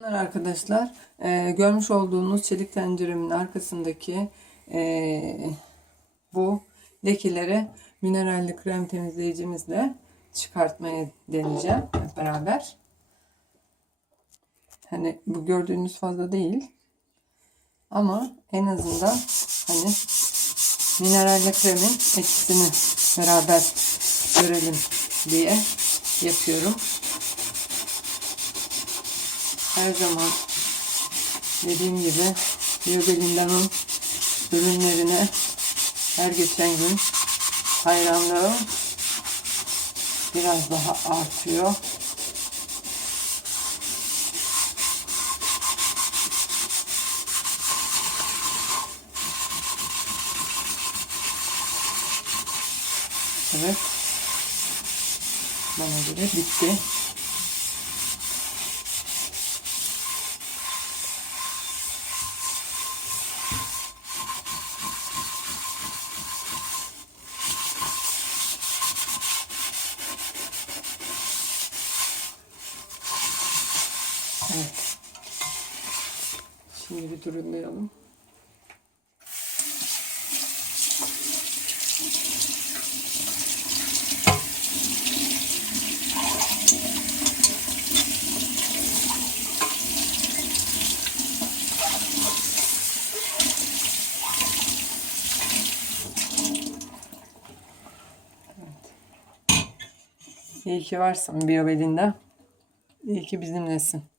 Bunlar arkadaşlar e, görmüş olduğunuz çelik tenceremin arkasındaki e, bu lekeleri mineralli krem temizleyicimizle çıkartmaya deneyeceğim hep beraber. Hani bu gördüğünüz fazla değil. Ama en azından hani mineralli kremin etkisini beraber görelim diye yapıyorum. Her zaman dediğim gibi Biyobelinda'nın ürünlerine her geçen gün hayranlığım biraz daha artıyor. Evet. Bana göre bitti. Evet. Şimdi bir durumlayalım. İyi ki varsın Biyobelinda. İyi ki bizimlesin.